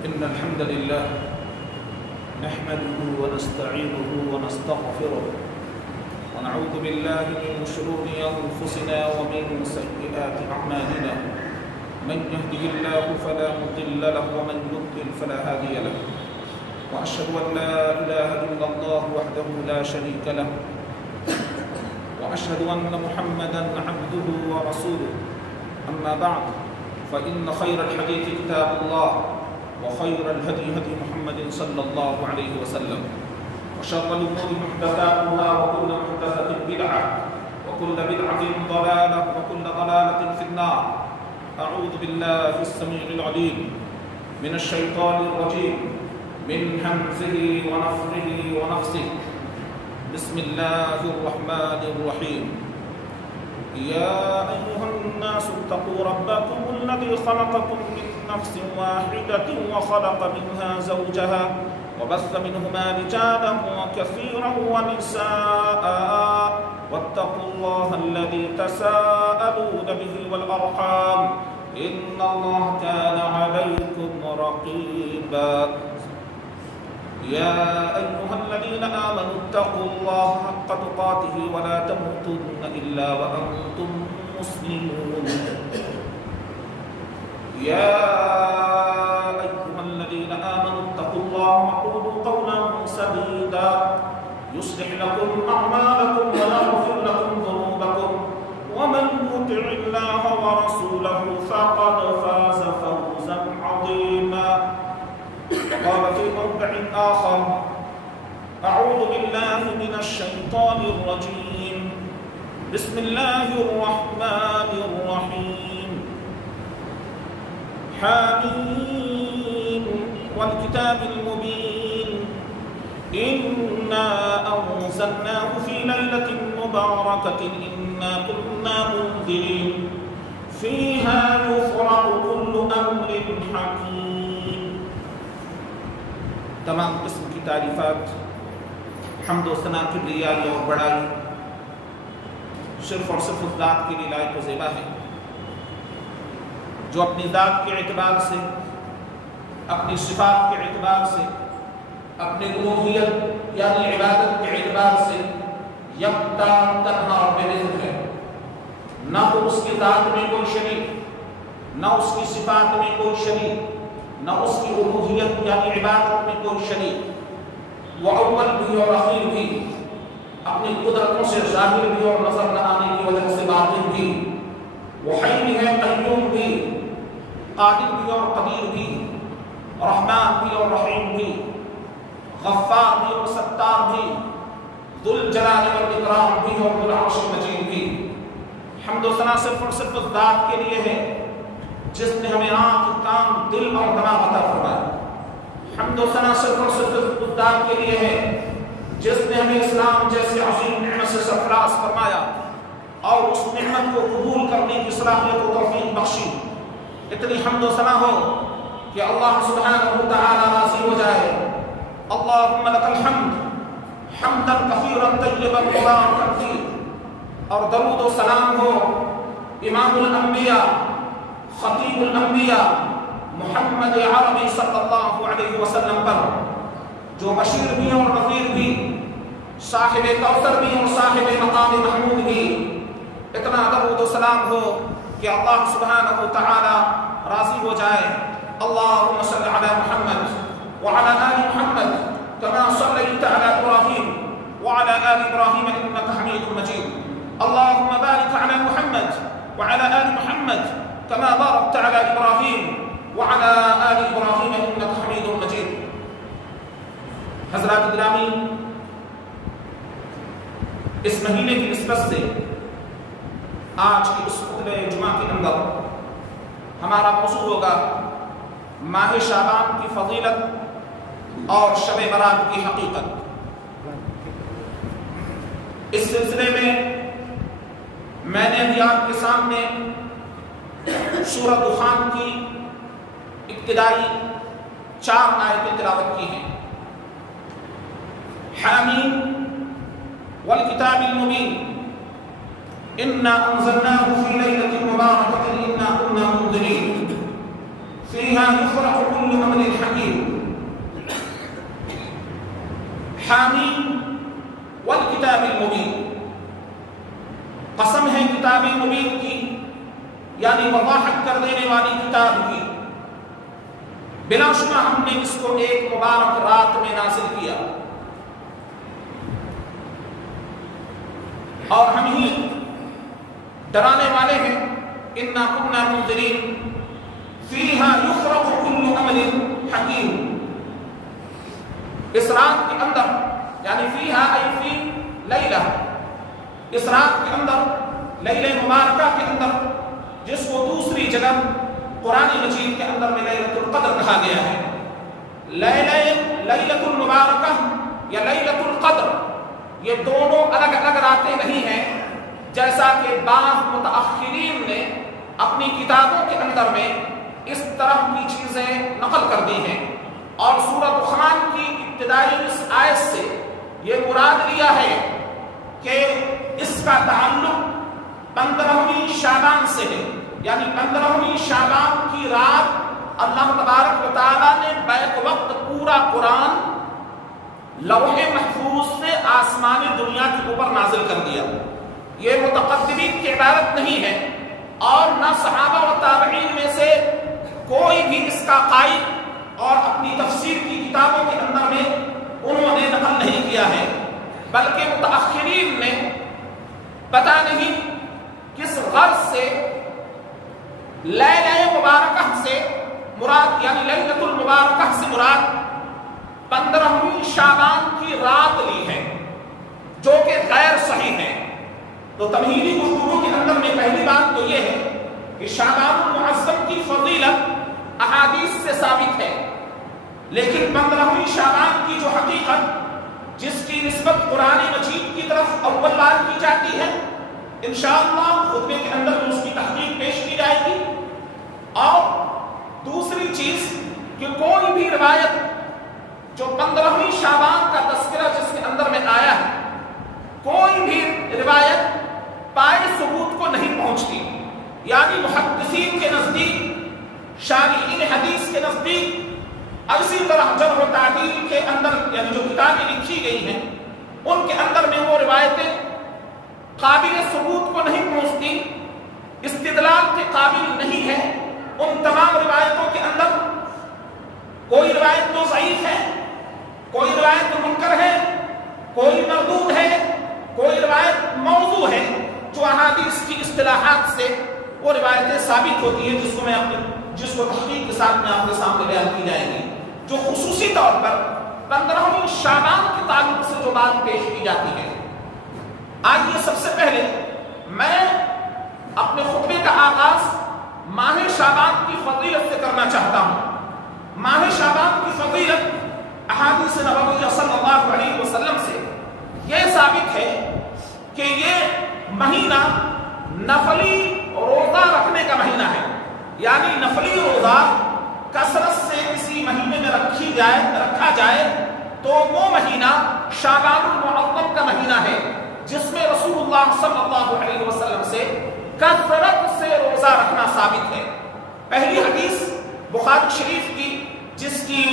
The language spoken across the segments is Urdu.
إن الحمد لله نحمده ونستعينه ونستغفره ونعوذ بالله من شرور أنفسنا ومن سيئات أعمالنا من يهده الله فلا مضل له ومن يضلل فلا هادي له وأشهد أن لا إله إلا الله وحده لا شريك له وأشهد أن محمدا عبده ورسوله أما بعد فإن خير الحديث كتاب الله وخير الهدي هدي محمد صلى الله عليه وسلم وشر الأمور محدثاتها وكل محدثة بدعة وكل بدعة ضلالة وكل ضلالة في النار. أعوذ بالله السميع العليم من الشيطان الرجيم من همزه ونفخه ونفسه. بسم الله الرحمن الرحيم. يا أيها الناس اتقوا ربكم الذي خلقكم من نفس واحدة وخلق منها زوجها وبث منهما رجالا كثيرا ونساء واتقوا الله الذي تساءلون به والأرحام إن الله كان عليكم رقيبا. يا أيها الذين آمنوا اتقوا الله حق تقاته ولا تموتن إلا وأنتم مسلمون. يا أيها الذين آمنوا اتقوا الله وقولوا قولا سديدا يصلح لكم أعمالكم ويغفر لكم ذنوبكم ومن يطع الله ورسوله فقد فاز فوزا عظيما. قال في موضع آخر: أعوذ بالله من الشيطان الرجيم بسم الله الرحمن الرحيم. حميم والكتاب المبين إنا أنزلناه في ليلة مباركة إنا كنا منذرين فيها يفرق كل أمر حكيم. تمام قسم کی تعریفات، حمد و ثنا، کبریائی اور بڑائی صرف اور صرف اس ذات کے لیے لائق و زیبا ہے جو اپنی ذات کے اعتبار سے، اپنی صفات کے اعتبار سے، اپنی الوہیت یعنی عبادت کے اعتبار سے یکتا تنہا اور بے نظیر ہے. نہ تو اس کی ذات میں کوئی شریک، نہ اس کی صفات میں کوئی شریک، نہ اس کی الوہیت یعنی عبادت میں کوئی شریک. وہ اول بھی اور اخیر بھی، اپنی قدرتوں سے ظاہر بھی اور نظر نہ آنے کی وجہ سے باطن بھی. وہ حی بھی ہے، قیوم بھی، قادر بھی اور قدیر بھی، رحمان بھی اور رحیم بھی، غفار بھی اور ستار بھی، ذو الجلال والاکرام بھی اور ذو العرش المجید بھی. حمد و ثنا صرف اور صرف اس ذات کے لیے ہے جس نے ہمیں آنکھ، کان، دل اور دماغ عطا فرمایا. حمد و ثنا صرف اور صرف اس ذات کے لیے ہے جس نے ہمیں اسلام جیسے عظیم نعمت سے سرفراز فرمایا اور اس نعمت کو قبول کرنے کی صلاحیت و توفیق بخشی. اتنی حمد و ثنا ہو کہ اللہ سبحانہ وتعالی راضی ہو جائے. اللہم لک الحمد حمدا کثیرا طیبا مبارکا فیہ. اور درود و سلام ہو امام الانبیاء، خطیب الانبیاء محمد عربی صلی اللہ علیہ وسلم پر، جو بشیر بھی اور نذیر بھی، صاحب کوثر بھی اور صاحب مقام محمود بھی. اتنا درود و سلام ہو کہ اللہ سبحانہ وتعالی راضی ہو جائے. اللہم صل علی محمد وعلى آل محمد كما صليت على إبراهيم وعلى آل إبراهيم إنك حميد مجيد. اللهم بارك على محمد وعلى آل محمد كما باركت على إبراهيم وعلى آل إبراهيم إنك حميد مجيد. حضرات گرامی، اس مہینے کی نسبت سے آج کی اس خطبہ جمعہ کے اندر ہمارا موضوع ہوگا ماہ شعبان کی فضیلت اور شب برات کی حقیقت. اس سلسلے میں میں نے ابھی آپ کے سامنے سورہ دخان کی ابتدائی 4 آیتیں تلاوت کی ہیں. حامیم والکتاب المبین إنا أنزلناه في ليلة مباركة إنا كنا منذرين فيها يفرح كل أمر حكيم حامیم والکتاب المبین، قسم ہے کتاب مبین کی یعنی وضاحت کر دینے والی کتاب کی، بلا شبہ ہم نے اس کو ایک مبارک رات میں نازل کیا اور ہم ہی ڈرانے والے ہیں۔ انا کنا منذرین فیہا یفرق کل امر حکیم، اس رات کے اندر یعنی فیہا ای فی لیلہ، اس رات کے اندر لیلہ مبارکہ کے اندر، جس کو دوسری جگہ قرآن مجید کے اندر میں لیلۃ القدر کہا گیا ہے۔ لیلۃ المبارکہ یا لیلۃ القدر یہ دونوں الگ الگ راتیں نہیں ہیں، جیسا کہ بعض متأخرین نے اپنی کتابوں کے اندر میں اس طرح کی چیزیں نقل کر دی ہیں، اور سورۃ دخان کی ابتدائی اس آیت سے یہ مراد لیا ہے کہ اس کا تعلق 15ویں شعبان سے ہے، یعنی 15ویں شعبان کی رات اللہ تبارک و تعالیٰ نے بیک وقت پورا قرآن لوح محفوظ سے آسمانی دنیا کے اوپر نازل کر دیا۔ یہ متقدمین کی عبارت نہیں ہے، اور نہ صحابہ و تابعین میں سے کوئی بھی اس کا قائل اور اپنی تفسیر کی کتابوں کے اندر میں انہوں نے نقل نہیں کیا ہے، بلکہ متأخرین نے پتہ نہیں کس غرض سے لیلہ مبارکہ سے مراد یعنی لیلۃ المبارکہ سے مراد 15ویں شعبان کی رات لی ہے، جو کہ غیر صحیح ہے۔ تو تمہیدی گفتگو کے اندر میں پہلی بات تو یہ ہے کہ شعبان المعظم کی فضیلت احادیث سے ثابت ہے، لیکن 15ویں شعبان کی جو حقیقت جس کی نسبت قرآن مجید کی طرف اول بار کی جاتی ہے، انشاءاللہ خطبے کے اندر اس کی تحقیق پیش کی جائے گی۔ اور دوسری چیز کہ کوئی بھی روایت جو 15ویں شعبان کا تذکرہ جس کے اندر میں آیا ہے، کوئی بھی روایت پائے ثبوت کو نہیں پہنچتی، یعنی محدثین کے نزدیک، شارحین حدیث کے نزدیک، اسی طرح جرح و تعدیل کے اندر یعنی جو کتابیں لکھی گئی ہیں ان کے اندر میں وہ روایتیں قابل ثبوت کو نہیں پہنچتی، استدلال کے قابل نہیں ہے۔ ان تمام روایتوں کے اندر کوئی روایت تو ضعیف ہے، کوئی روایت تو منکر ہے، کوئی مردود ہے، کوئی روایت موضوع ہے، جو احادیث کی اصطلاحات سے وہ روایتیں ثابت ہوتی ہیں، جس کو تحقیق کے ساتھ میں آپ کے سامنے بیان کی جائے گی، جو خصوصی طور پر 15ویں شعبان کے تعلق سے جو بات پیش کی جاتی ہے۔ آئیے سب سے پہلے میں اپنے خطبے کا آغاز ماہ شعبان کی فضیلت سے کرنا چاہتا ہوں۔ ماہ شعبان کی فضیلت احادیث نبویہ صلی اللہ علیہ وسلم سے یہ ثابت ہے کہ یہ مہینہ نفلی روزہ رکھنے کا مہینہ ہے، یعنی نفلی روزہ کثرت سے کسی مہینے میں رکھا جائے تو وہ مہینہ شعبان المعظم کا مہینہ ہے، جس میں رسول اللہ صلی اللہ علیہ وسلم سے کثرت سے روزہ رکھنا ثابت ہے۔ پہلی حدیث بخاری شریف کی جس کی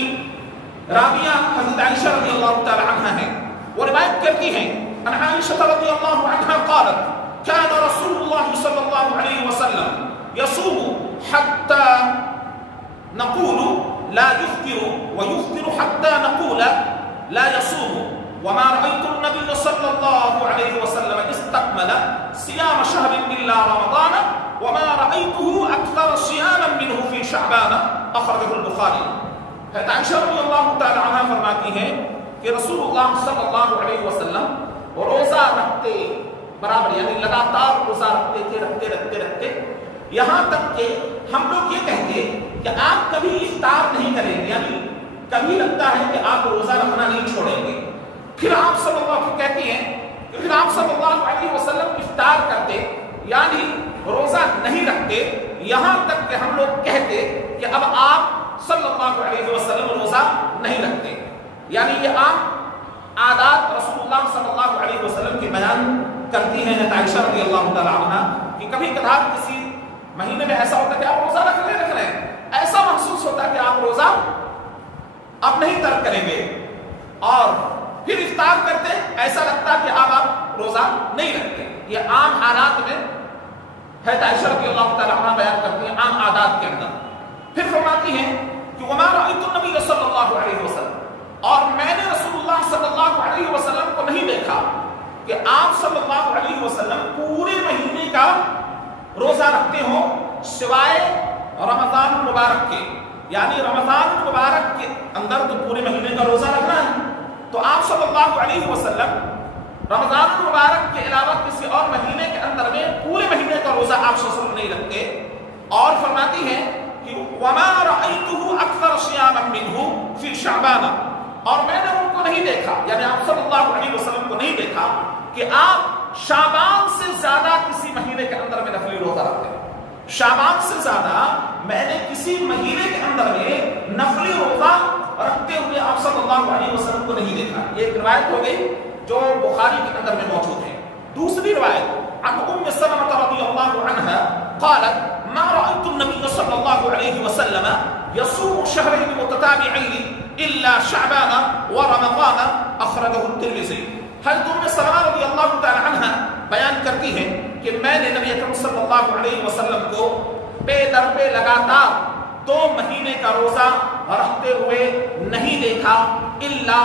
راویہ حضرت عائشہ رضی اللہ تعالی عنہ ہے، وہ روایت کرتی ہیں ان عائشہ رضی اللہ عنہ قالت كان رسول الله صلى الله عليه وسلم يصوم حتى نقول لا يفطر ويفطر حتى نقول لا يصوم وما رأيت النبي صلى الله عليه وسلم استكمل صيام شهر إلا رمضان وما رأيته أكثر صياما منه في شعبان أخرجه البخاري۔ حضرت عائشہ رضی اللہ تعالی عنہ فرماتی ہیں کہ رسول اللہ صلی اللہ علیہ وسلم روزہ رکھتے برابر یعنی لگاتار روزہ رکھتے تھے یہاں تک کہ ہم لوگ یہ کہتے کہ آپ کبھی افطار نہیں کریں گے، یعنی کبھی لگتا ہے کہ آپ روزہ رکھنا نہیں چھوڑیں گے، پھر آپ صلی اللہ علیہ وسلم افطار کرتے یعنی روزہ نہیں رکھتے، یہاں تک کہ ہم لوگ کہتے کہ اب آپ صلی اللہ علیہ وسلم روزہ نہیں رکھتے، یعنی یہ عام عادات رسول اللہ صلی اللہ علیہ وسلم کے بیان کرتی ہیں عائشہ رضی اللہ تعالی عنہ کہ کبھی کبھار کسی مہینے میں ایسا ہوتا ہے کہ آپ روزہ رکھ رہے ہیں، ایسا محسوس ہوتا ہے کہ روزہ اب نہیں ترک کریں گے، اور پھر افطار کرتے ایسا لگتا کہ اب آپ روزہ نہیں رکھتے۔ یہ عام حالات میں حضرت عائشہ رضی اللہ تعالیٰ عنہ بیان کرتی ہیں، عام عادات کے اندر۔ پھر فرماتی ہیں کہ وما رأيت النبي صلی اللہ علیہ وسلم، اور میں نے رسول اللہ صلی اللہ علیہ وسلم کو نہیں دیکھا کہ آپ صلی اللہ علیہ وسلم پورے مہینے کا روزہ رکھتے ہوں سوائے رمضان المبارک کے، یعنی رمضان المبارک کے اندر تو پورے مہینے کا روزہ رکھنا ہے، تو آپ صلی اللہ علیہ وسلم رمضان المبارک کے علاوہ کسی اور مہینے کے اندر میں پورے مہینے کا روزہ آپ صلی اللہ علیہ وسلم نہیں رکھتے۔ اور فرماتی ہیں کہ وما رأيته اکثر صیاما منه فی شعبان، اور میں نے ان کو نہیں دیکھا، یعنی آپ صلی اللہ علیہ وسلم کو نہیں دیکھا کہ آپ شعبان سے زیادہ کسی مہینے کے اندر میں نفلی روزہ رکھتے ہیں۔ شعبان سے زیادہ میں نے کسی مہینے کے اندر میں نفلی روزہ رکھتے ہوئے آپ صلی اللہ علیہ وسلم کو نہیں دیکھا۔ یہ ایک روایت ہو گئی جو بخاری کے اندر میں موجود ہے۔ دوسری روایت عن ام سلمۃ رضی اللہ عنہا قالت ما رأيت النبي صلی اللہ علیہ وسلم يصوم شهرين متتابعين الا شعبان ورمضان، اخرجه الترمذی۔ حضرت ام سلمہ رضی اللہ تعالی عنہا بیان کرتی ہے کہ میں نے نبی اکرم صلی اللہ علیہ وسلم کو بے در پہ لگاتار 2 مہینے کا روزہ رکھتے ہوئے نہیں دیکھا الا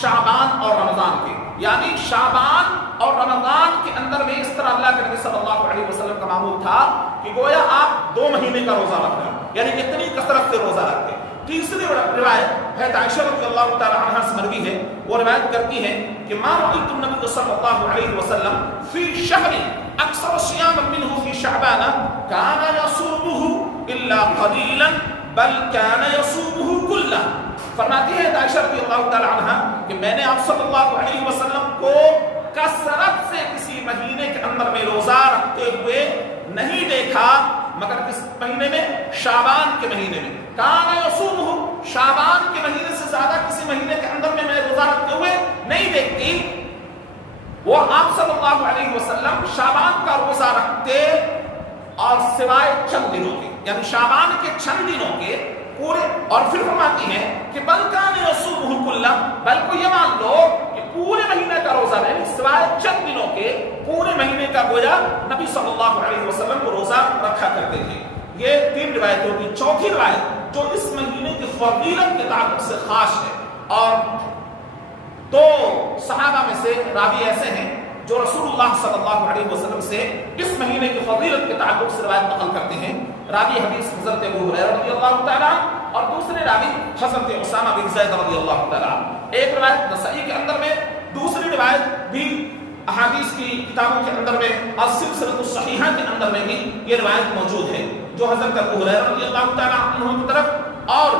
شعبان اور رمضان کے، یعنی شعبان اور رمضان کے اندر میں اس طرح اللہ کے نبی صلی اللہ علیہ وسلم کا معمول تھا کہ گویا آپ 2 مہینے کا روزہ رکھ رہے ہیں، یعنی اتنی کثرت سے روزہ رکھتے۔ تیسری روایت حضرت عائشہ رضی اللہ تعالی عنہا سے مروی ہے، وہ روایت کرتی ہے کہ ما رأيت النبي صلی اللہ علیہ وسلم فی شہر اکثر صیاما منه فی شعبان کان یصومه الا قلیلا بل کان یصومه کلہ۔ فرماتی ہے عائشہ رضی اللہ تعالی عنہا کہ میں نے آپ صلی اللہ علیہ وسلم کو کثرت سے کسی مہینے کے اندر میں روزہ رکھتے ہوئے نہیں دیکھا، مگر کس مہینے میں؟ شعبان کے مہینے میں۔ کان یصومہ، شعبان کے مہینے سے زیادہ کسی مہینے کے اندر میں روزہ رکھتے ہوئے نہیں دیکھتی۔ وہ آپ صلی اللہ علیہ وسلم شعبان کا روزہ رکھتے اور سوائے چند دنوں کے، یعنی شعبان کے چند دنوں کے پورے، اور پھر فرماتی ہیں کہ بل کان یصومہ کلہ، بلکہ یہ مان لو کہ پورے مہینے کا روزہ نہیں، سوائے چند دنوں کے پورے مہینے کا گویا نبی صلی اللہ علیہ وسلم کو روزہ رکھا کرتے تھے۔ یہ 3 روایتیں ہوتی۔ چوتھی روایت جو اس مہینے کی فضیلت کے تعلق سے خاص ہے، اور 2 صحابہ میں سے راوی ایسے ہیں جو رسول اللہ صلی اللہ علیہ وسلم سے اس مہینے کی فضیلت کے تعلق سے روایت نقل کرتے ہیں۔ راوی حدیث حضرت ابو ہریرہ رضی اللہ تعالیٰ اور دوسرے راوی حضرت اسامہ بن زید رضی اللہ تعالیٰ۔ ایک روایت نسائی کے اندر میں، دوسری روایت بھی احادیث کی کتابوں کے اندر میں السلسلۃ الصحیحہ کے اندر میں بھی یہ روایت موجود ہے، جو حضرت ابو ہریرہ رضی اللہ تعالیٰ عنہ کی طرف اور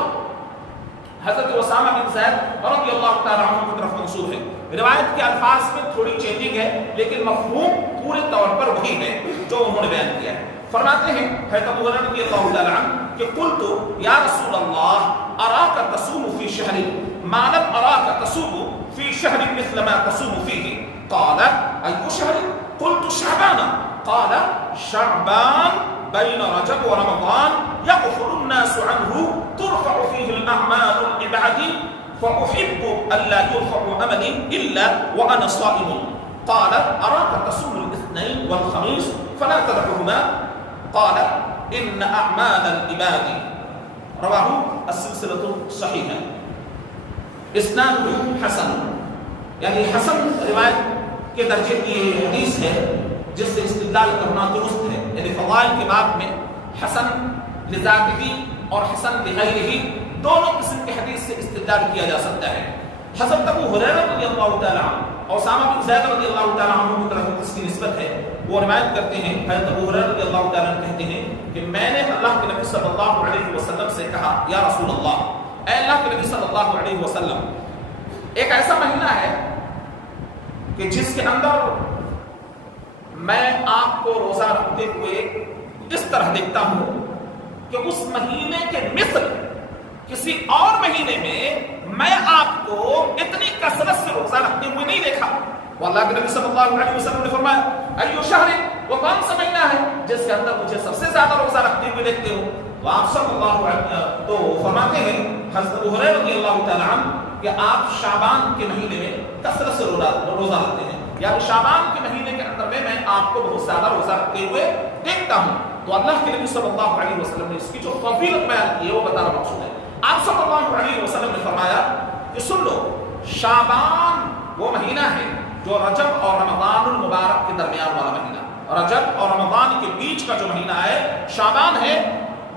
حضرت اسامہ بن زید رضی اللہ تعالیٰ عنہ کی طرف منسوب ہے۔ روایت کے الفاظ میں تھوڑی چینجنگ ہے، لیکن مفہوم پورے طور پر وہی ہے جو انہوں نے بیان کیا ہے۔ فرماتے ہیں حضرت ابو ہریرہ رضی اللہ تعالیٰ عنہ کہ قلت یا رسول اللہ اراک تصوم فی شہر ما لم اراک تصوم فی شہر مثل ما تصوم فیہ، قال ای شہر؟ قلت شعبان، قال شعبان بین رجب و رمضان یغفر الناس عنہ ترفع فیہ الاعمال العباد فأحب ألا يرفع عملي إلا وأنا صائم، قال أراك تصوم الاثنين والخميس فلا تدعهما، قال إن أعمال العباد، رواه السلسلة الصحيحة، اسناده حسن، یعنی حسن روایت کے درجے کی یہ حدیث ہے جس سے استدلال کرنا درست ہے، یعنی فضائل کے باب میں حسن لذاتہ اور حسن لغیرہ دونوں قسم کے حدیث سے استدلال کیا جا سکتا ہے۔ حضرت ابو ہریرہ رضی اللہ تعالیٰ عنہ اور اسامہ بن زید رضی اللہ تعالیٰ عنہ کی طرف اس کی نسبت ہے، وہ روایت کرتے ہیں، حضرت ابو ہریرہ رضی اللہ تعالیٰ عنہ کہتے ہیں کہ میں نے اللہ کے نبی صلی اللہ علیہ وسلم سے کہا یا رسول اللہ، اے اللہ کے نبی صلی اللہ علیہ وسلم، ایک ایسا مہینہ ہے کہ جس کے اندر میں آپ کو روزہ رکھتے ہوئے اس طرح دیکھتا ہوں کہ اس مہینے کے مثل کسی اور مہینے میں آپ کو اتنی کثرت سے روزہ رکھتے ہوئے نہیں دیکھا۔ وہ اللہ کے نبی صلی اللہ علیہ وسلم نے فرمایا ایو شہر، وہ کون سا مہینہ ہے جس کے اندر مجھے سب سے زیادہ روزہ رکھتے ہوئے دیکھتے ہو؟ تو آپ صلی اللہ علیہ تو فرماتے ہیں حضرت ابو ہریرہ رضی اللہ تعالیٰ عنہ کہ آپ شعبان کے مہینے میں کثرت سے روزہ رکھتے ہیں، یعنی شعبان کے مہینے کے اندر میں آپ کو بہت زیادہ روزہ رکھتے ہوئے دیکھتا ہوں۔ تو اللہ کے نبی صلی اللہ علیہ وسلم نے اس کی جو فضیلت بیان کی ہے وہ بتانا مقصود ہے۔ آپ صلی اللہ علیہ وسلم نے فرمایا کہ سن لو، شعبان وہ مہینہ ہے جو رجب اور رمضان المبارک کے درمیان والا مہینہ، رجب اور رمضان کے بیچ کا جو مہینہ ہے شعبان ہے،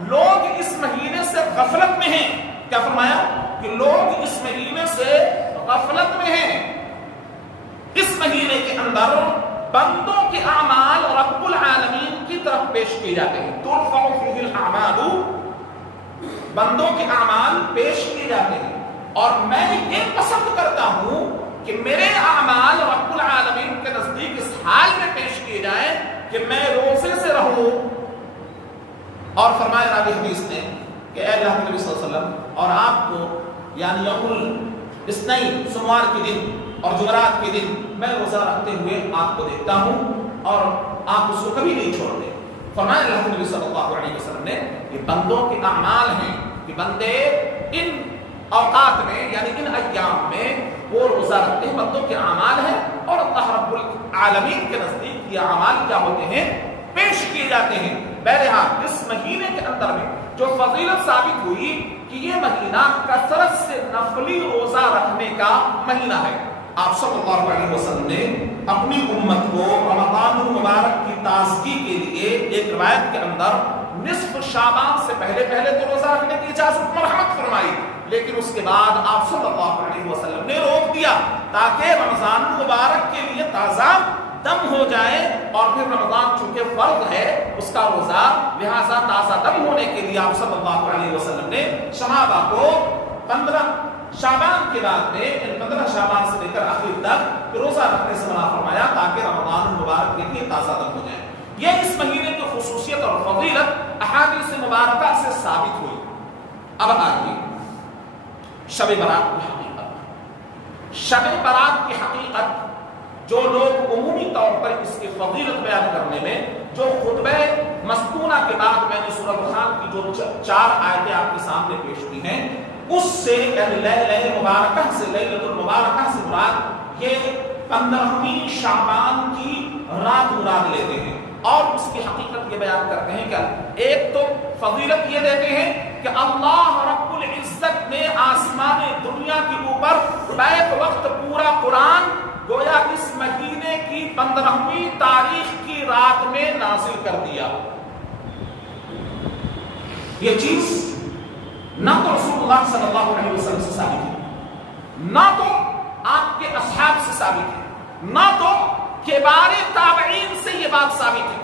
لوگ اس مہینے سے غفلت میں ہیں۔ کیا فرمایا کہ لوگ اس مہینے سے غفلت میں ہیں۔ اس مہینے کے اندر بندوں کے اعمال رب العالمین کی طرف پیش کیے جاتے ہیں، ترفع فیہ الاعمال، بندوں کے اعمال پیش کیے جاتے ہیں، اور میں یہ پسند کرتا ہوں کہ میرے اعمال رب العالمین کے نزدیک اس حال میں پیش کیے جائیں کہ میں روزے سے رہوں۔ اور فرمایا راوی حدیث نے کہ اے اللہ کے نبی صلی اللہ علیہ وسلم، اور آپ کو یعنی یوم الاثنین سوموار کے دن اور جمعرات کے دن میں روزہ رکھتے ہوئے آپ کو دیکھتا ہوں اور آپ اس کو کبھی نہیں چھوڑتے۔ فرمایا اللہ کے نبی صلی اللہ علیہ وسلم نے یہ بندوں کے اعمال ہیں کہ بندے ان اوقات میں یعنی ان ایام میں وہ روزہ رکھتے ہیں، بندوں کے اعمال ہیں، اور اللہ رب العالمین کے نزدیک یہ اعمال کیا ہوتے ہیں، پیش کیے جاتے ہیں۔ بہرحال اس مہینے کے اندر میں جو فضیلت ثابت ہوئی کہ یہ مہینہ کثرت سے نفلی روزہ رکھنے کا مہینہ ہے۔ آپ صلی اللہ علیہ وسلم نے اپنی امت کو رمضان المبارک کی تازگی کے لیے ایک روایت کے اندر نصف شعبان سے پہلے تو روزہ رکھنے کی اجازت مرحمت فرمائی، لیکن اس کے بعد آپ صلی اللہ علیہ وسلم نے روک دیا تاکہ رمضان المبارک کے لیے تازہ دم ہو جائے، اور پھر رمضان چونکہ فرض ہے اس کا روزہ، لہذا تازہ دم ہونے کے لیے آپ صلی اللہ علیہ وسلم نے صحابہ کو 15 شعبان کے بعد میں 15 شعبان سے لے کر آخر تک روزہ رکھنے سے منع فرمایا تاکہ رمضان المبارک کے لیے تازہ دم ہو جائے۔ یہ اس مہینے کی خصوصیت اور فضیلت احادیث مبارکہ سے ثابت ہوئی۔ اب آئیے شب برات کی حقیقت۔ شب برات کی حقیقت جو لوگ عمومی طور پر اس کی فضیلت بیان کرنے میں، جو خطبہ مسکونہ کے بعد میں نے سورۃ الدخان کی جو 4 آیتیں آپ کے سامنے پیش کی ہیں اس سے یعنی لیلۃ مبارکہ سے، لیلۃ المبارکہ سے مراد یہ 15ویں شعبان کی رات مراد لیتے ہیں، اور اس کی حقیقت یہ بیان کرتے ہیں کہ ایک تو فضیلت یہ دیتے ہیں کہ اللہ رب العزت نے آسمان دنیا کے اوپر بیک وقت پورا قرآن گویا اس مہینے کی 15ویں تاریخ کی رات میں نازل کر دیا۔ یہ چیز نہ تو رسول اللہ صلی اللہ علیہ وسلم سے ثابت ہے، نہ تو آپ کے اصحاب سے ثابت ہے، نہ تو کبار تابعین سے یہ بات ثابت ہے۔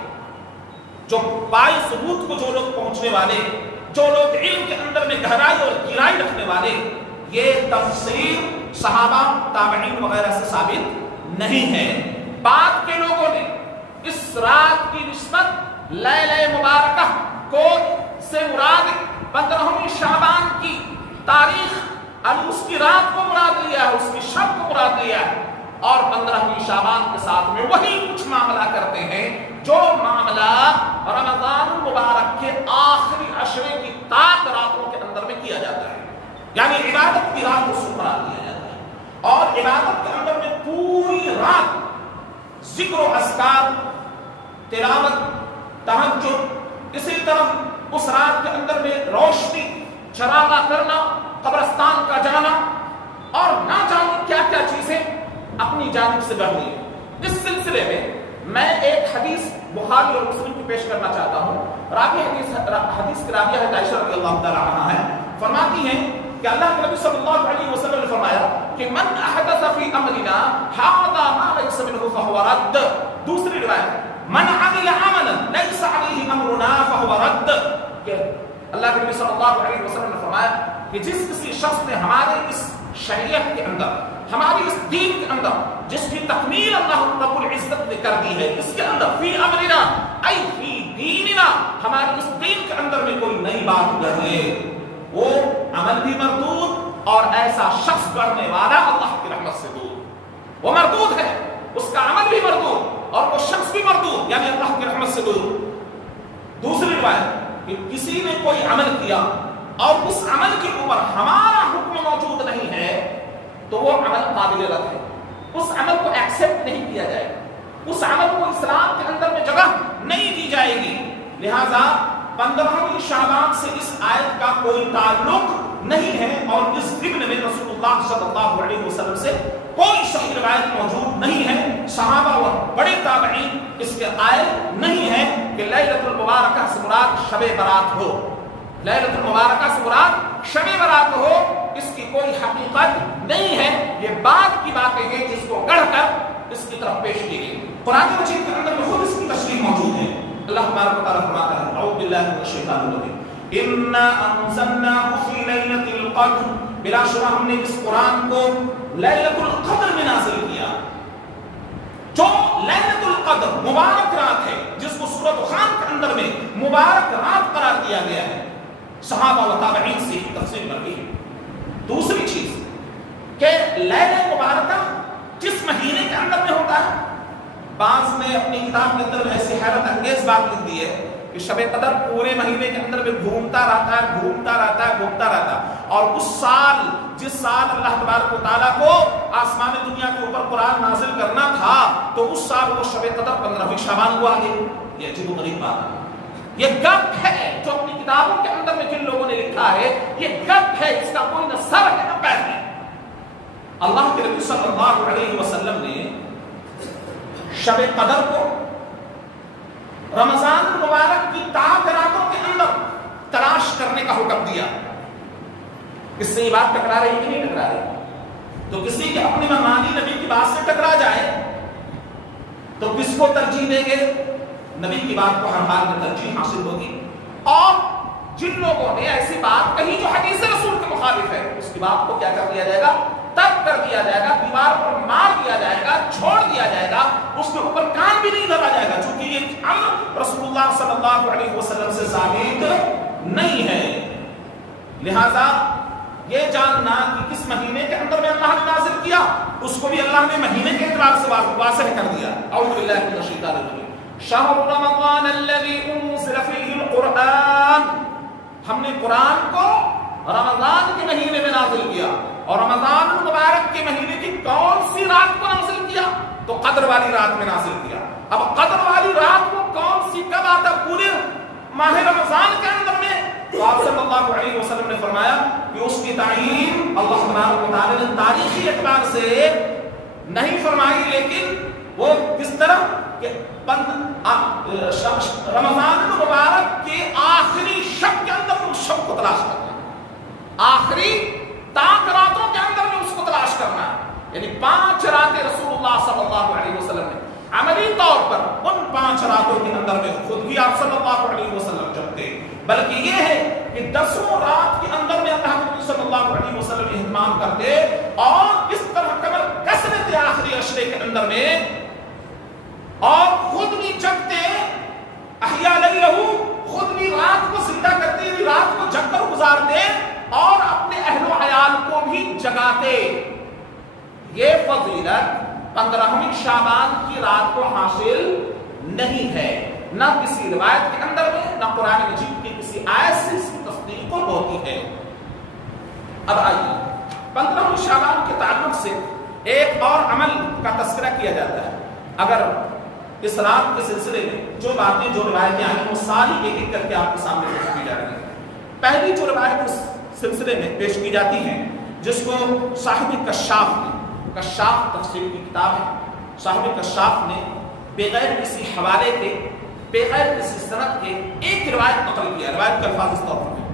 جو پائے ثبوت کو جو لوگ پہنچنے والے، جو لوگ علم کے اندر میں گہرائی اور گہرائی رکھنے والے، یہ تفسیر صحابہ تابعین وغیرہ سے ثابت نہیں ہے۔ بعد کے لوگوں نے اس رات کی نسبت لیلۃ مبارکہ کو سے مراد 15ویں شعبان کی تاریخ اور اس کی رات کو مراد لیا ہے، اس کی شب کو مراد لیا ہے، اور 15ویں شعبان کے ساتھ میں وہی کچھ معاملہ کرتے ہیں جو معاملہ رمضان المبارک کے آخری عشرے کی تاک راتوں کے اندر میں کیا جاتا ہے، یعنی عبادت کی رات کو مراد لیا جاتا ہے، اور عبادت کے اندر میں پوری رات ذکر و اذکار، تلاوت، تہجد، اسی طرح اس رات کے اندر میں روشنی، چراغاں کرنا، قبرستان کا جانا، اور نہ جانے کیا کیا چیزیں اپنی جانب سے بڑھ لی۔ اس سلسلے میں ایک حدیث بخاری اور مسلم کی پیش کرنا چاہتا ہوں۔ راوی حدیث کی راویہ ہے عائشہ رضی اللہ تعالی عنہا ہے، فرماتی ہیں کہ اللہ کے نبی صلی اللہ علیہ وسلم نے فرمایا کہ من احدث فی امرنا ھذا ما لیس منہ فہو رد۔ دوسری روایت من عمل عملا لیس علیہ امرنا فہو رد، کہ اللہ کے نبی صلی اللہ علیہ وسلم نے فرمایا کہ جس کسی شخص نے ہمارے اس شریعت کے اندر، ہماری اس دین کے اندر جس کی تکمیل اللہ رب العزت نے کر دی ہے، اس کے اندر فی امرنا ای فی دیننا، ہماری اس دین کے اندر میں کوئی نئی بات کر لے، وہ عمل بھی مردود، اور ایسا شخص کرنے والا اللہ کی رحمت سے دور، وہ مردود ہے، اس کا عمل بھی مردود اور وہ شخص بھی مردود، یعنی اللہ کی رحمت سے دور۔ دوسری روایت کہ کسی نے کوئی عمل کیا اور اس عمل کے اوپر ہمارا حکم موجود نہیں ہے تو وہ عمل قابل رد ہے، اس عمل کو ایکسپٹ نہیں کیا جائے گا، اس عمل کو اسلام کے اندر میں جگہ نہیں دی جائے گی۔ لہذا 15ویں شعبان سے اس آیت کا کوئی تعلق نہیں ہے، اور اس ضمن میں رسول اللہ صلی اللہ علیہ وسلم سے کوئی صحیح روایت موجود نہیں ہے، صحابہ اور بڑے تابعین اس کے قائل نہیں ہے کہ لیلۃ المبارکہ سے مراد شب برات ہو، لیلۃ المبارکہ سے مراد شب برات ہو، اس کی کوئی حقیقت نہیں ہے، یہ بعد کی باتیں ہیں جس کو گڑھ کر اس کی طرف پیش کی گئی۔ قرآن مجید کے اندر میں خود اس کی تشریح موجود ہے۔ اللہ تبارک و تعالیٰ فرماتا ہے اعوذ باللہ من الشیطان الرجیم انا انزلناه فی لیلۃ القدر، بلا شبہ ہم نے اس قرآن کو لیلۃ القدر میں نازل کیا، جو لیلۃ القدر مبارک رات ہے، جس کو سورۃ دخان کے اندر میں مبارک رات قرار دیا گیا ہے۔ صحابہ و تابعین سے تفسیر بن گئی۔ دوسری چیز کہ لیلۃ مبارکہ کس مہینے کے اندر میں ہوتا ہے؟ بعض نے اپنی کتاب کے اندر ایسی حیرت انگیز بات لکھ دی ہے کہ شب قدر پورے مہینے کے اندر میں گھومتا رہتا ہے، اور اس سال جس سال اللہ تبارک و تعالیٰ کو آسمان دنیا کے اوپر قرآن نازل کرنا تھا تو اس سال وہ شب قدر 15ویں شعبان ہوا ہے۔ یہ عجیب و غریب بات ہے، یہ گپ ہے جو اپنی کتابوں کے اندر میں جن لوگوں نے لکھا ہے، یہ گپ ہے، اس کا کوئی نہ سر ہے نہ پیر ہے۔ اللہ کے نبی صلی اللہ علیہ وسلم نے شب قدر کو رمضان المبارک کی تاک راتوں کے اندر تلاش کرنے کا حکم دیا۔ اس سے یہ بات ٹکرا رہی کہ نہیں ٹکرا رہی؟ تو کسی کے اپنی منمانی نبی کی بات سے ٹکرا جائے تو کس کو ترجیح دیں گے؟ نبی کی بات کو ہر حال میں ترجیح حاصل ہوگی، اور جن لوگوں نے ایسی بات کہی جو حدیث رسول کے مخالف ہے، اس کی بات کو کیا کر دیا جائے گا؟ ترک کر دیا جائے گا، دیوار پر مار دیا جائے گا، چھوڑ دیا جائے گا، اس کے اوپر کان بھی نہیں دھرا جائے گا، چونکہ یہ امر رسول اللہ صلی اللہ علیہ وسلم سے ثابت نہیں ہے۔ لہذا یہ جاننا کہ کس مہینے کے اندر میں اللہ نے نازل کیا، اس کو بھی اللہ نے مہینے کے اعتبار سے واضح کر دیا۔ اعوذ باللہ من الشیطان الرجیم شہر رمضان الذی انزل فیہ القرآن، ہم نے قرآن کو رمضان کے مہینے میں نازل کیا، اور رمضان المبارک کے مہینے کی کون سی رات کو نازل کیا؟ تو قدر والی رات میں نازل کیا۔ اب قدر والی رات کو کون سی کب آتا؟ پورے ماہ رمضان کے اندر میں۔ تو آپ صلی اللہ علیہ وسلم نے فرمایا کہ اس کی تعین اللہ تبارک و تعالی نے تاریخی اعتبار سے نہیں فرمائی، لیکن وہ کس طرح کہ رمضان المبارک کے آخری شب کے اندر اس شب کو تلاش کرنا، آخری تاک راتوں کے اندر میں اس کو تلاش کرنا، یعنی 5 راتیں رسول اللہ صلی اللہ علیہ وسلم نے عملی طور پر ان 5 راتوں کے اندر میں خود بھی آپ صلی اللہ علیہ وسلم جگتے، بلکہ یہ ہے کہ 10 رات کے اندر میں اللہ کے نبی صلی اللہ علیہ وسلم اہتمام کرتے، اور اس طرح کمر کثرت آخری عشرے کے اندر میں، اور خود بھی جگتے، احیا لیلہ، خود بھی رات کو زندہ کرتے، رات کو جگ کر گزارتے، اور اپنے اہل و عیال کو بھی جگاتے۔ یہ فضیلت 15ویں شعبان کی رات کو حاصل نہیں ہے، نہ کسی روایت کے اندر میں، نہ قرآن مجید کی کسی آیت سے اس کی تصدیق ہوتی ہے۔ اب آئیے 15ویں شعبان کے تعلق سے ایک اور عمل کا تذکرہ کیا جاتا ہے۔ اگر اس رات کے سلسلے میں جو باتیں، جو روایتیں آئی ہیں، وہ ساری ایک ایک کر کے آپ کے سامنے پیش کی جا رہی ہیں۔ پہلی جو روایت اس سلسلے میں پیش کی جاتی ہیں، جس کو صاحب کشاف نے، کشاف تفسیر کی کتاب ہے، صاحب کشاف نے بغیر کسی حوالے کے، بغیر کسی سند کے ایک روایت نقل کیا۔ روایت کا الفاظ اس طور پر ہے،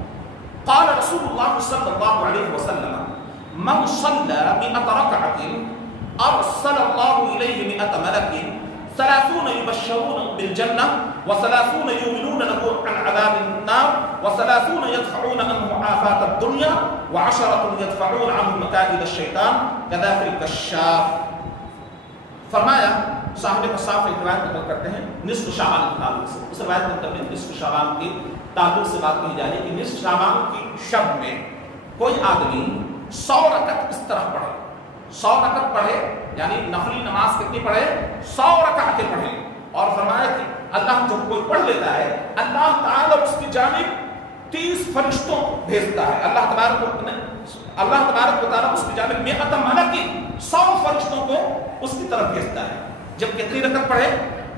قال رسول اللہ صلی اللہ علیہ وسلم من صلی 100 رکعۃ ارسل اللہ الیہ 100 ملک 30 يبشرون بالجنة و30 يؤمنون له عن عذاب النار و30 يدفعون عنه آفات الدنيا و10 يدفعون عنه مكائد الشيطان كذاك الكشاف۔ فرمایا صاحب کشاف ایک روایت نقل کرتے ہیں نصف شعبان کے تعلق سے، اس روایت کے اندر نصف شعبان کے تعلق سے بات کہی جا رہی ہے کہ نصف شعبان کی شب میں کوئی آدمی 100 رکعت اس طرح پڑھے، 100 رکعت پڑھے، یعنی نفلی نماز کتنی پڑھے؟ 100 رکعتیں پڑھے، اور فرمایا کہ اللہ جب کوئی پڑھ لیتا ہے اللہ تعالیٰ اس کی جانب 30 فرشتوں بھیجتا ہے. اللہ تبارک و تعالیٰ اس کی جانب 100 ملک 100 فرشتوں کو اس کی طرف بھیجتا ہے. جب کتنی رکعت پڑھے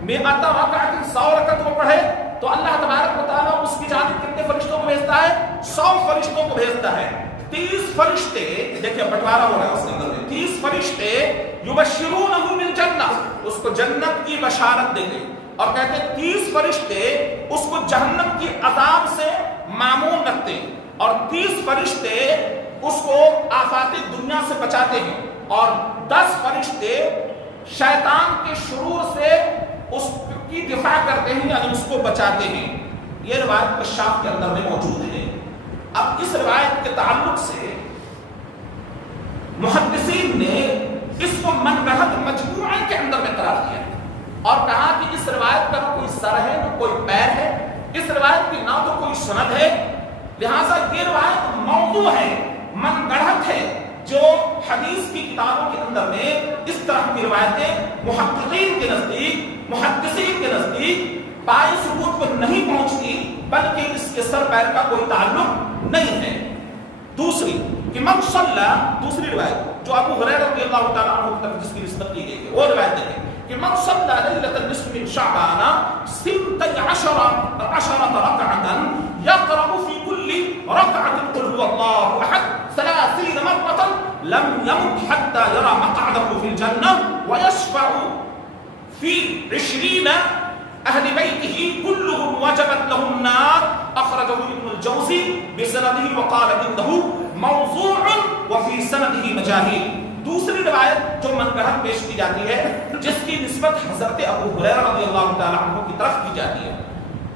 100 رکعت 100 رکعت کو پڑھے تو اللہ تبارک و تعالیٰ اس کی جانب کتنے فرشتوں کو بھیجتا ہے 100 فرشتوں کو بھیجتا ہے. 30 فرشتے دیکھیں بٹوارا ہو رہا ہے اس کے اندر میں 30 فرشتے یبشرونہ بالجنہ اس کو جنت کی بشارت دیں گے اور کہتے ہیں 30 فرشتے اس کو جہنم کی عذاب سے معمون رکھتے ہیں اور 30 فرشتے اس کو آفات دنیا سے بچاتے ہیں اور 10 فرشتے شیطان کے شرور سے اس کی دفاع کرتے ہیں یعنی اس کو بچاتے ہیں. یہ روایت کشاف کے اندر میں موجود ہے. اب اس روایت کے تعلق سے محدثین نے اس کو منگڑت مجموعے کے اندر میں قرار دیا اور کہا کہ اس روایت کا نہ کوئی سر ہے نہ کوئی پیر ہے, اس روایت کی نہ تو کوئی سند ہے, لہٰذا یہ روایت موضوع ہے, من گڑھت ہے. جو حدیث کی کتابوں کے اندر میں اس طرح کی روایتیں محققین کے نزدیک محدثین کے نزدیک پائے ثبوت پر نہیں پہنچتی بلکہ اس کے سر پیر کا کوئی تعلق نہیں ہے. دوسری کہ من صلی دوسری روایت جو ابو ہریرہ رضی اللہ تعالیٰ عنہ تک جس کی نسبت کی گئی ہے وہ روایت دیکھیں کہ من صلی لیلۃ النصف من شعبان 16 رکعة يقرأ في كل ركعة قل هو الله أحد 30 مرة لم يمت حتى يرى مقعده في الجنة ويشفع في 20 أهل بيته كلهم وجبت له النار. أخرجه ابن الجوزي بسنده وقال إنه موضوع وفي سنده مجاهيل. دوسری روایت جو منگڑھت پیش کی جاتی ہے جس کی نسبت حضرت ابو ہریرہ رضی اللہ تعالیٰ عنہ کی طرف کی جاتی ہے.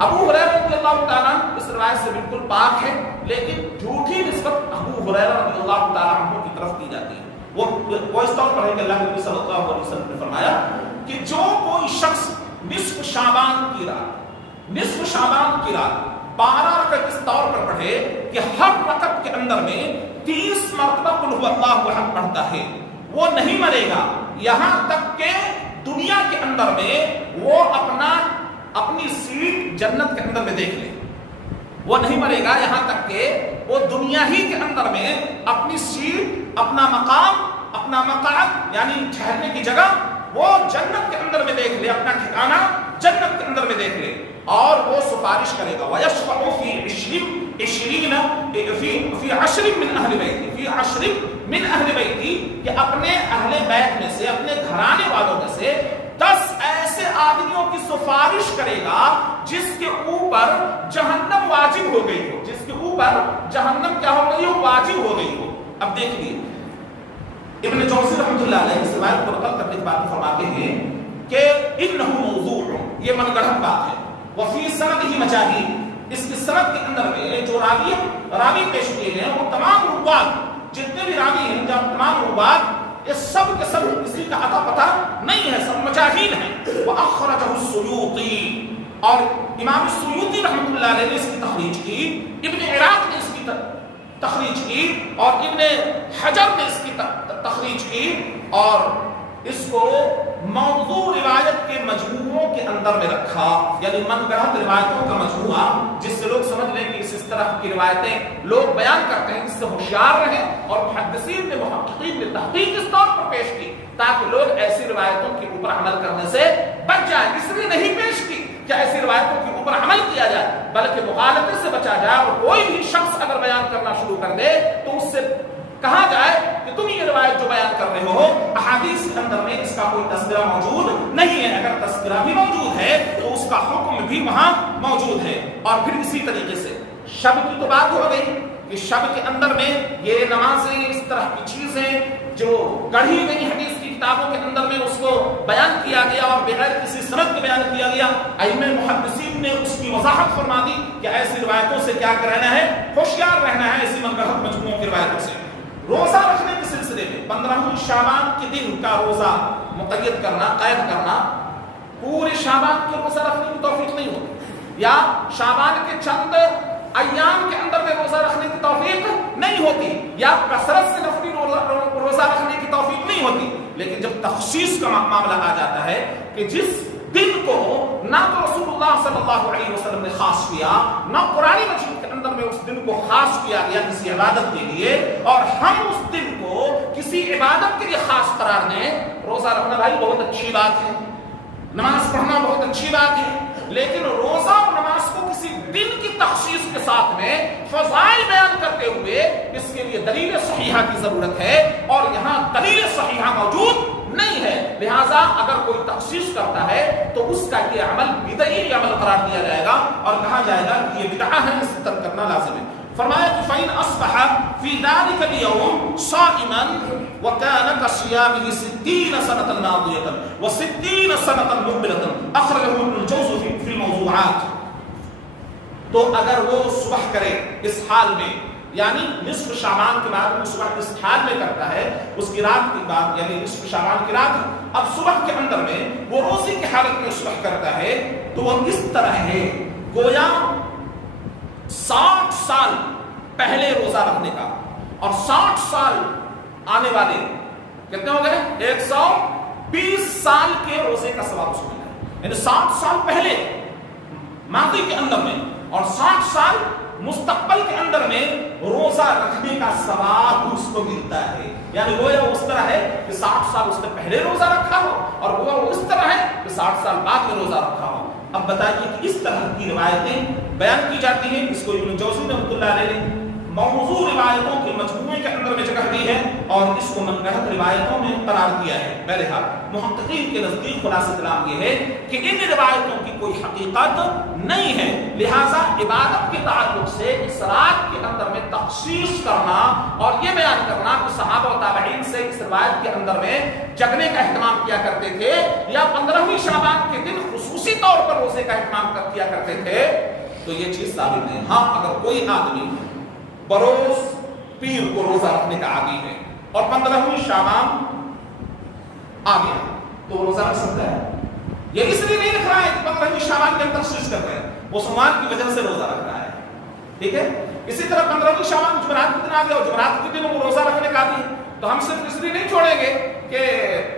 ابو ہریرہ رضی اللہ تعالیٰ عنہ اس روایت سے بالکل پاک ہے لیکن جھوٹی نسبت ابو ہریرہ رضی اللہ تعالیٰ عنہ کی طرف کی جاتی ہے. وہ اس طور پر ہے کہ اللہ نبی صلی اللہ علیہ وسلم نے فرمایا کہ جو کوئی شخص نصف شعبان کی رات 12 رکعت اس طور پر پڑھے کہ ہر رکعت کے اندر میں 30 مرتبہ قل هو اللہ احد پڑھتا ہے وہ نہیں مرے گا یہاں تک کہ دنیا کے اندر میں وہ اپنی سیٹ جنت کے اندر میں دیکھ لے. وہ نہیں مرے گا یہاں تک کہ وہ دنیا ہی کے اندر میں اپنی سیٹ اپنا مقام اپنا مقعد یعنی ٹھہرنے کی جگہ وہ جنت کے اندر میں دیکھ لے, اپنا ٹھکانہ جنت کے اندر میں دیکھ لے اور وہ سفارش کرے گا. وَيَشْفَعُ فِي 10 من اہل بیتی فی 10 من اہل بیتی کہ اپنے اہل بیت میں سے اپنے گھرانے والوں میں سے 10 ایسے آدمیوں کی سفارش کرے گا جس کے اوپر جہنم واجب ہو گئی ہو, جس کے اوپر جہنم کیا ہو گئی ہو, واجب ہو گئی ہو. اب دیکھیے ابن جوزی رحمۃ اللہ علیہ اس روایت کو نقل کرنے کے بعد فرماتے ہیں کہ انہ موضوع یہ من گڑھت بات ہے. وفی سندہ مجاہیل اس کی سند کے اندر میں جو راوی پیش کیے گئے وہ تمام روات جتنے بھی راوی ہیں جب تمام روات یہ سب کے سب کسی کا عطا پتہ نہیں ہے, سب مجاہیل ہیں. وَأَخْرَجَهُ السُّيُوطِي اور امام السیوطی رحمۃ اللہ علیہ نے اس کی تخریج کی, ابن عراق نے اس کی تخریج کی اور ابن حجر نے اس کی تخریج کی اور اس کو موضوع روایت کے مجموعوں کے اندر میں رکھا یعنی من گڑھت روایتوں کا مجموعہ جس سے لوگ سمجھ لیں کہ اس طرح کی روایتیں لوگ بیان کرتے ہیں, اس سے ہوشیار رہیں. اور محدثین نے محققین نے تحقیق اس طور پر پیش کی تاکہ لوگ ایسی روایتوں کے اوپر عمل کرنے سے بچ جائیں. اس لیے نہیں پیش کی کہ ایسی روایتوں کے اوپر عمل کیا جائے بلکہ مخالفت سے بچا جائے اور کوئی بھی شخص اگر بیان کرنا شروع کر دے تو اس سے کہا جائے کہ تم یہ روایت جو بیان کر رہے ہو احادیث کے اندر میں اس کا کوئی تذکرہ موجود نہیں ہے. اگر تذکرہ بھی موجود ہے تو اس کا حکم بھی وہاں موجود ہے. اور پھر اسی طریقے سے شب کی تو بات ہو گئی کہ شب کے اندر میں یہ نمازیں اس طرح کی چیزیں جو گڑھی گئی حدیث کی کتابوں کے اندر میں اس کو بیان کیا گیا اور بغیر کسی سند کے بیان کیا گیا. ائمہ محدثین نے اس کی وضاحت فرما دی کہ ایسی روایتوں سے کیا رہنا ہے, ہوشیار رہنا ہے ایسی منگڑھت مجموعوں کی روایتوں سے. روزہ رکھنے کے سلسلے میں 15 شعبان کے دن کا روزہ مقید کرنا قید کرنا پورے شعبان کے روزہ رکھنے کی توفیق نہیں ہوتی یا شعبان کے چند ایام کے اندر میں روزہ رکھنے کی توفیق نہیں ہوتی یا کثرت سے نفلی روزہ رکھنے کی توفیق نہیں ہوتی. لیکن جب تخصیص کا معاملہ آ جاتا ہے کہ جس دن کو نہ تو رسول اللہ صلی اللہ علیہ وسلم نے خاص کیا، نہ قرآن مجید کے اندر میں اس دن کو خاص کیا گیا کسی عبادت کے لیے، اور ہم اس دن کو کسی عبادت کے لیے خاص قرار دیں۔ روزہ رکھنا بھائی بہت اچھی بات ہے، نماز پڑھنا بہت اچھی بات ہے، لیکن روزہ اور نماز کو کسی دن کی تخصیص کے ساتھ میں فضائل بیان کرتے ہوئے اس کے لیے دلیل صحیحہ کی ضرورت ہے، اور یہاں دلیل صحیحہ موجود نہیں ہے۔ لہذا اگر کوئی تخصیص کرتا ہے تو اس کا یہ عمل بدعی عمل قرار دیا جائے گا اور کہا جائے گا کہ یہ بدعہ ہے، اس سے ترک کرنا لازم ہے۔ فرمایا کہ فَإِنْ أَصْبَحَ فِي ذَلِكَ الْيَوْمِ صَائِمًا وَكَانَ كَصِيَامِهِ 60 سَنَةً مَاضِيَةً و60 سَنَةً مُقْبِلَةً أَخْرَجَهُ ابن الجوزي في الموضوعات۔ تو اگر وہ صبح کرے اس حال میں، یعنی نصف شعبان کے بعد وہ صبح اس حال میں کرتا ہے، اس کی رات کے بعد یعنی نصف شعبان کی رات، اب صبح کے اندر میں وہ روزے کی حالت میں صبح کرتا ہے، تو وہ اس طرح ہے گویا 60 سال پہلے روزہ رکھنے کا، اور 60 سال آنے والے کتنے ہو گئے؟ 120 سال کے روزے کا ثواب اس کو ملا ہے، یعنی 60 سال پہلے ماضی کے اندر میں اور 60 سال مستقبل کے اندر میں روزہ رکھنے کا ثواب اس کو ملتا ہے۔ یعنی گویا وہ اس طرح ہے کہ 60 سال اس نے پہلے روزہ رکھا ہو، اور گویا وہ اس طرح ہے کہ 60 سال بعد میں روزہ رکھا ہو۔ اب بتائیے کہ اس طرح کی روایتیں بیان کی جاتی ہیں، اس کو ابن جوزی رحمۃ اللہ علیہ نے موضوع روایتوں کے مجموعے کے اندر میں جگہ دی ہے اور اس کو منقطع روایتوں میں قرار دیا ہے۔ بہرحال محققین کے نزدیک خلاصہ کلام یہ ہے کہ ان روایتوں کی کوئی حقیقت نہیں ہے، لہذا عبادت کے تعلق سے اس رات کے اندر میں تخصیص کرنا اور یہ بیان کرنا کہ صحابہ و تابعین سے اس روایت کے اندر میں جگنے کا اہتمام کیا کرتے تھے یا 15ویں شعبان کے دن خصوصی طور پر روزے کا اہتمام کیا کرتے تھے، تو یہ چیز ثابت نہیں۔ ہاں اگر کوئی آدمی بروز پیر کو روزہ رکھنے کا عادی ہے اور 15ویں شعبان آ گیا تو روزہ رکھ سکتا ہے، یہ اس لیے نہیں رکھ رہا ہے کہ 15ویں شعبان کے اندر تخصیص کر رہے ہیں، وہ سوموار کی وجہ سے روزہ رکھ رہا ہے، ٹھیک ہے۔ اسی طرح 15ویں شعبان جمعرات کے دن آ گیا اور جمعرات کے دن وہ روزہ رکھنے کا عادی ہے، تو ہم صرف اس لیے نہیں چھوڑیں گے کہ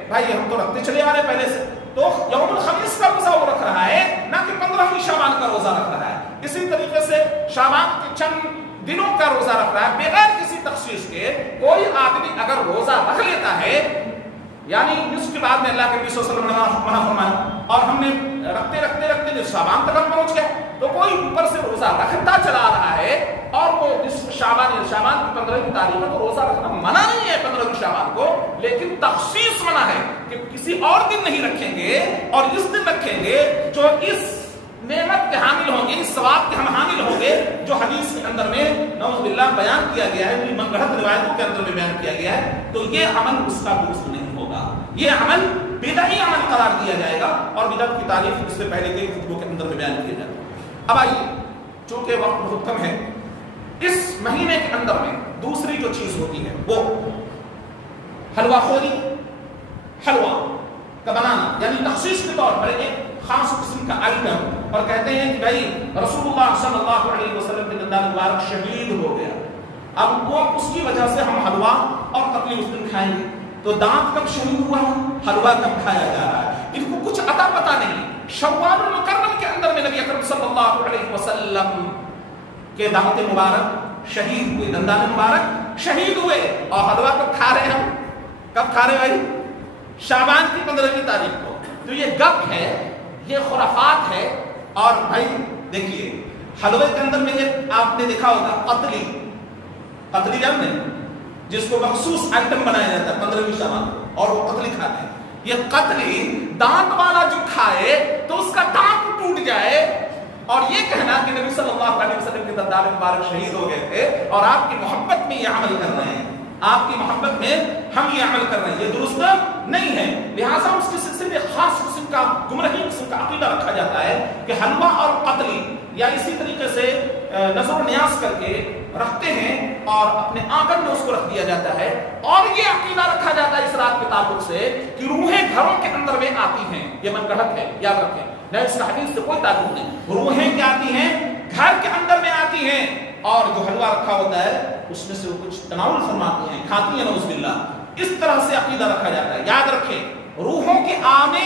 بھائی ہم تو رکھتے چلے آ رہے پہلے سے، تو یوم الخمیس کا روزہ وہ رکھ رہا ہے نہ کہ 15ویں شعبان کا روزہ رکھ رہا ہے۔ اسی طریقے سے شعبان کے چند دنوں کا روزہ رکھ رہا ہے بغیر کسی تخصیص کے۔ کوئی آدمی اگر روزہ رکھ لیتا ہے، یعنی اس کے بعد میں اللہ کے نبی صلی اللہ علیہ وسلم نے منع فرمایا اور ہم نے رکھتے رکھتے رکھتے جب شعبان تک ہم پہنچ گئے، تو کوئی اوپر سے روزہ رکھتا چلا رہا ہے اور وہ نصف شعبان کی 15ویں تاریخ کو روزہ رکھنا منع نہیں ہے 15ویں شعبان کو، لیکن تخصیص منع ہے کہ کسی اور دن نہیں رکھیں گے اور اس دن رکھیں گے جو اس نعمت کے حامل ہوں گے، اس ثواب کے ہم حامل ہوں گے جو حدیث کے اندر میں نعوذ باللہ بیان کیا گیا ہے، منقطع روایتوں کے اندر میں بیان کیا گیا ہے، تو یہ عمل اس کا درست نہیں ہوگا، یہ عمل بدعی عمل قرار دیا جائے گا، اور بدعت کی تعریف اس سے پہلے کے خطبوں کے اندر میں بیان کیا جاتا ہے۔ اب آئیے، چونکہ وقت بہت کم ہے، اس مہینے کے اندر میں دوسری جو چیز ہوتی ہے وہ حلوہ خوری، حلوہ کا بنانا، یعنی تخصیص کے طور پر ایک خاص قسم کا آئٹم، اور کہتے ہیں کہ بھائی رسول اللہ صلی اللہ علیہ وسلم کے دندان مبارک شہید ہو گیا، اب وہ اس کی وجہ سے ہم حلوہ اور قتلی اس دن کھائیں گے، تو دانت کب شہید ہوا ہے، حلوہ کب کھایا جا رہا ہے، ان کو کچھ عطا پتہ نہیں۔ شوال المکرم کے اندر میں نبی اکرم صلی اللہ علیہ وسلم کے دانت مبارک شہید ہوئے، دندان مبارک شہید ہوئے، اور حلوہ کب کھا رہے ہیں ہم، کب کھا رہے ہیں بھائی؟ شعبان کی 15ویں تاریخ کو۔ تو یہ گپ ہے، یہ خرافات ہے، اور بھائی دیکھیے حلوے کے اندر میں یہ آپ نے دیکھا ہوگا قتلی جب جس کو مخصوص آئٹم بنایا جاتا ہے 15ویں شعبان اور وہ قتلی کھاتے ہیں، یہ قتلی دانت والا جو کھائے تو اس کا دانت ٹوٹ جائے، اور یہ کہنا کہ نبی صلی اللہ علیہ وسلم کے دندان مبارک شہید ہو گئے تھے اور آپ کی محبت میں یہ عمل کر رہے ہیں، آپ کی محبت میں ہم یہ عمل کر رہے ہیں، یہ درست نہیں ہے۔ لہٰذا اس کے سلسلے میں خاص قسم کا گمراہی قسم کا عقیدہ رکھا جاتا ہے کہ حلوہ اور قتلی یا اسی طریقے سے نظر و نیاز کر کے رکھتے ہیں اور اپنے آنگن میں اس کو رکھ دیا جاتا ہے، اور یہ عقیدہ رکھا جاتا ہے اس رات کے تعلق سے کہ روحیں گھروں کے اندر میں آتی ہیں، یہ منگڑت ہے، یاد رکھیں، نہ اس حدیث سے کوئی تعلق نہیں، روحیں کیا آتی ہیں، گھر کے اندر میں آتی ہیں، اور جو حلوہ رکھا ہوتا ہے اس میں سے وہ کچھ تناول فرماتی ہیں، کھاتی ہیں، نعوذ باللہ، اس طرح سے عقیدہ رکھا جاتا ہے۔ یاد رکھیں روحوں کے آنے